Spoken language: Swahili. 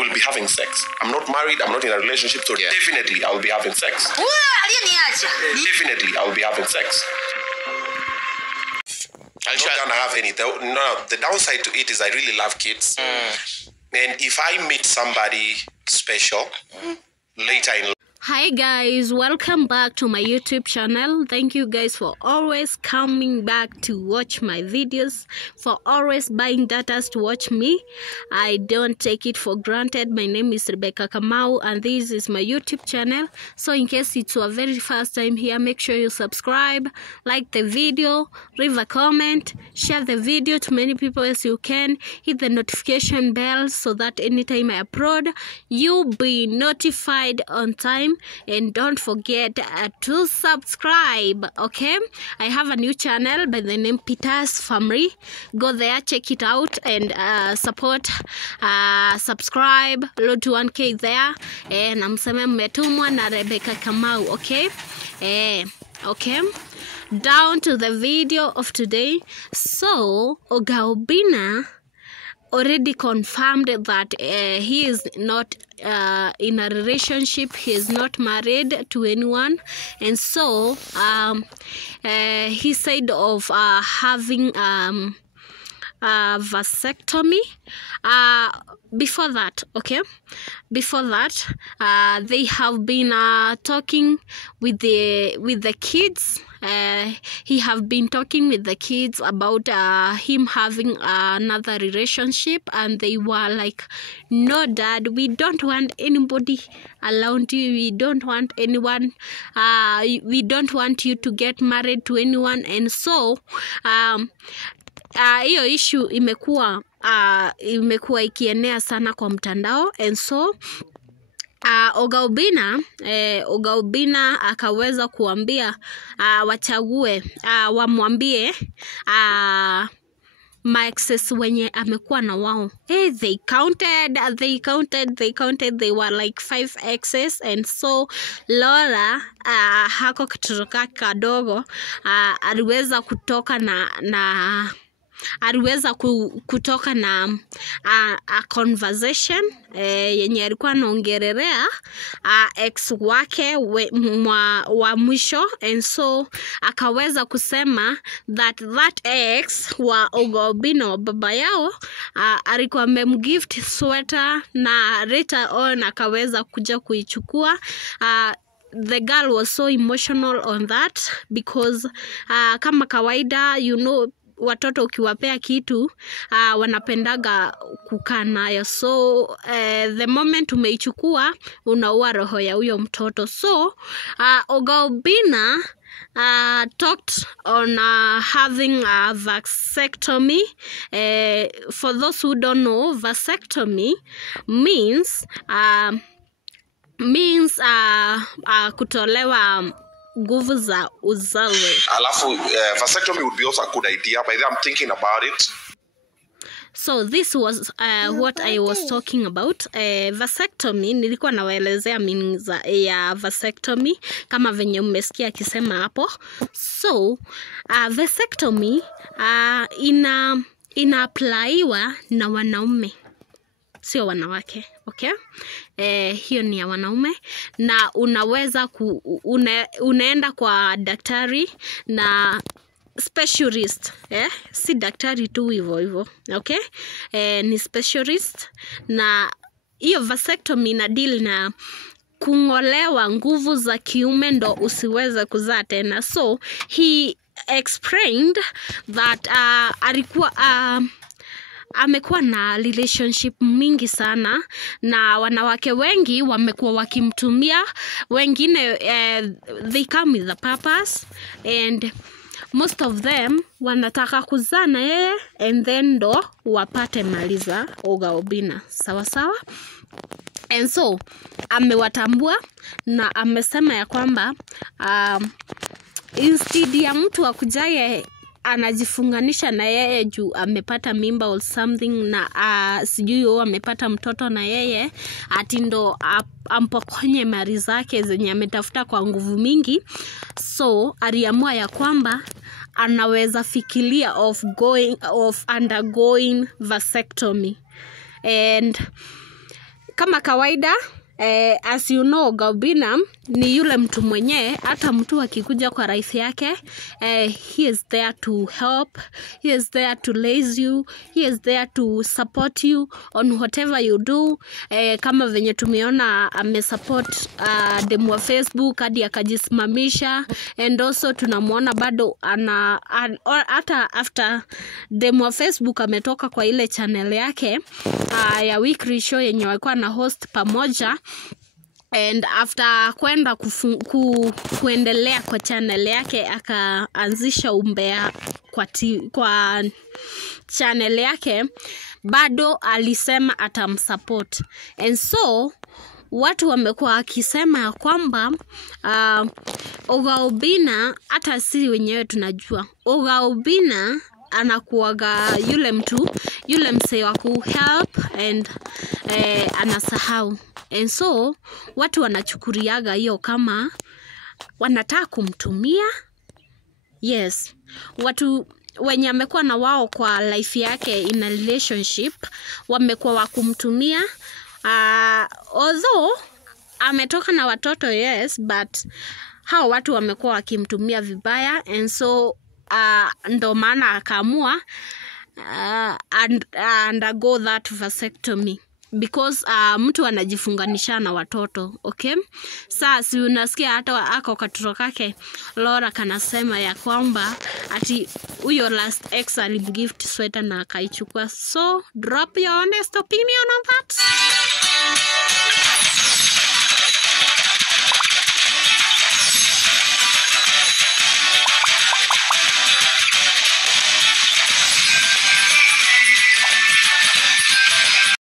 will be having sex. I'm not married, I'm not in a relationship, so definitely I will be having sex. Definitely I will be having sex. I'm not gonna have any. The downside to it is I really love kids. And if I meet somebody special later in life. Hi guys, welcome back to my YouTube channel. Thank you guys for always coming back to watch my videos, for always buying data to watch me. I don't take it for granted. My name is Rebecca Kamau and this is my YouTube channel. So in case it's your very first time here, make sure you subscribe, like the video, leave a comment, share the video to many people as you can, hit the notification bell so that anytime I upload, you'll be notified on time. And don't forget to subscribe. Okay, I have a new channel by the name Peter's Family. Go there, check it out, and support, subscribe, load to 1K there. And I'm mmetumwa na Rebecca Kamau. Okay, okay, down to the video of today. So Oga Obinna already confirmed that he is not in a relationship. He is not married to anyone, and so he said of having vasectomy. Before that, they have been talking with the kids. He have been talking with the kids about him having another relationship, and they were like, no dad, we don't want anybody around you, we don't want anyone, we don't want you to get married to anyone. And so hiyo issue imekuwa ikienea sana kwa mtandao, and so Oga Obinna akaweza kuambia wachague, wamwambie exes wenye amekuwa na wao. They counted, they were like 5 exes, and so Laura hako kituruka kadogo aliweza kutoka na a conversation yenye alikuwa anaongelelea ex wake wa mwisho, and so akaweza kusema that ex wa Oga Obinna wa baba yao alikuwa amemgift sweater, na later on akaweza kuja kuichukua. The girl was so emotional on that because kama kawaida, you know, watoto ukiwapea kitu wanapendaga kukaa nayo, so the moment umeichukua unaua roho ya huyo mtoto. So Oga Obinna talked on having a vasectomy. For those who don't know, vasectomy means kutolewa nguvu za uzazi. Alafu vasectomy would be also a good idea. By the way, I'm thinking about it. So this was what I was talking about. Vasectomy, nilikuwa nawaelezea meaning ya vasectomy kama venye umesikia akisema hapo. So vasectomy ina-applyiwa na wanaume, sio wanawake. Okay, hiyo ni ya wanaume, na unaweza unaenda kwa daktari na specialist, si daktari tu hivyo. Okay, ni specialist, na hiyo vasectomy na deal na kungolewa nguvu za kiume ndo usiweze kuzaa tena. So he explained that alikuwa amekuwa na relationship mingi sana na wanawake wengi wamekuwa wakimtumia, wengine they come with a purpose, and most of them wanataka kuzaa na yeye and then ndo wapate mali za Oga Obinna, sawa. And so amewatambua na amesema ya kwamba instead ya mtu akujaye anajifunganisha na yeye juu amepata mimba or something, na sijui amepata mtoto na yeye ati ndo ampokonye mali zake zenye ametafuta kwa nguvu mingi. So aliamua ya kwamba anaweza fikiria of undergoing vasectomy, and kama kawaida as you know, Gaubina ni yule mtu mwenye hata mtu akikuja kwa life yake, he is there to help, he is there to raise you, he is there to support you on whatever you do. Kama venye tumeona amesupport demu wa Facebook hadi akajisimamisha, and also tunamuona bado hata after demu wa Facebook ametoka kwa ile channel yake ya weekly show yenye walikuwa na host pamoja, and after kwenda kuendelea kwa channel yake akaanzisha umbea kwa channel yake, bado alisema atamsupport. And so watu wamekuwa akisema kwamba Gaubina, hata si wenyewe tunajua, Gaubina anakuaga yule msee wa kuhelp and anasahau. And so watu wanachukuriaga hiyo kama wanataka kumtumia. Yes, watu wenye amekuwa na wao kwa life yake in a relationship wamekuwa wakumtumia, although ametoka na watoto, yes, but hao watu wamekuwa wakimtumia vibaya. And so ndo maana akaamua undergo that vasectomy, because mtu anajifunganisha na watoto. Okay, sasa unasikia hata ako katoto kake Laura kanasema ya kwamba ati huyo last ex alimgift sweater na akaichukua. So drop your honest opinion on that.